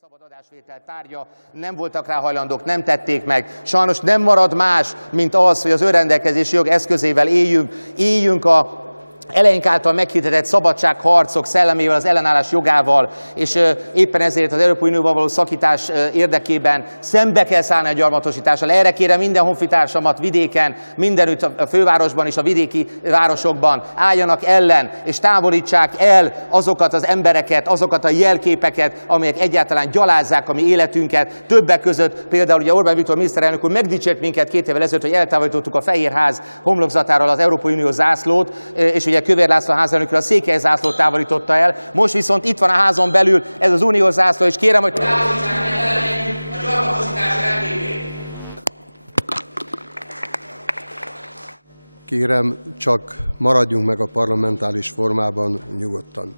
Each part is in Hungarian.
Szabad adásvétel tárgya, nem voltak rá hajlandók, nem tették meg. Sajnos nem marad más, mint az, hogy az önrendelkezési jog eszközével éljünk a eleink által meghirdetett szabadságharcok szellemével, az ellenállás jogával, és éppen ezért az Európai Unióval való szakítás érdekében szembe kell szállni a gyarmatosítással. Erre kérem minden honfitársamat vidéken, mindenütt a fővárosban és a vidéki városokban álljanak ellen, és távolítsák el azokat az embereket, azokat a jelképeket, amelyek egyáltalán gyalázzák a mi életünket. Többek között például ugye Orbán Viktor miniszterelnök úr megdicsért minket 2 évvel ezelőtt, hogy eltávolítottuk a Fehérház homlokzatáról az Európai Unió zászlót, és ugye Kövér László házelnökről a székely zászlót távolította el. Most viszont itt van a házon belül ez az uniós zászló, és kérem, hogy távolítsák el a gyarmatosítás jelképét. Kérem, csak maradjunk meg a parlamentális formában nyugodtan.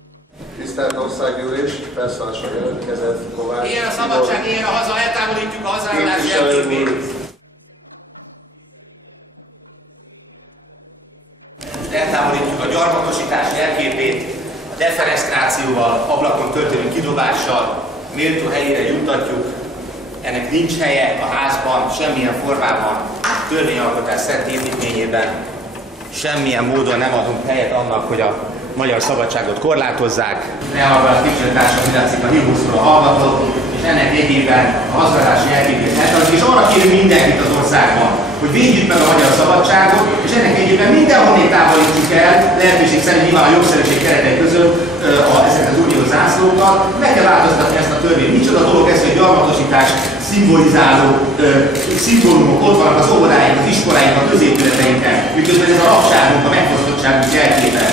Tisztelt Országgyűlés, felszólalásra jelentkezett Kovács. Ilyen a szabadság, ilyen a haza, eltávolítjuk a hazállás jelképét. Eltávolítjuk a gyarmatosítás jelképét, a defenesztrációval, ablakon történő kidobással, méltó helyére juttatjuk. Ennek nincs helye a házban, semmilyen formában, a törvényalkotás szent építményében, semmilyen módon nem adunk helyet annak, hogy a magyar szabadságot korlátozzák. Ne hallgass képviselőtársam, hogy látszik a hívószóra hallgatott, és ennek egyében a hazugállási jelképét eltávolítjuk, és arra kérünk mindenkit az országban, hogy védjük meg a magyar szabadságot, és ennek egyébben mindenhonnét távolítsuk el, lehetőség szerint nyilván a jogszerűség keretei között ezeket az uniós zászlókat. Meg kell változtatni ezt a törvényt. Micsoda dolog ez, hogy gyarmatosítás szimbolizáló szimbólumok ott vannak az óvodáink, az iskoláink, a középületeinken, miközben ez a rabságunk, a megfosztottságunk jelképe.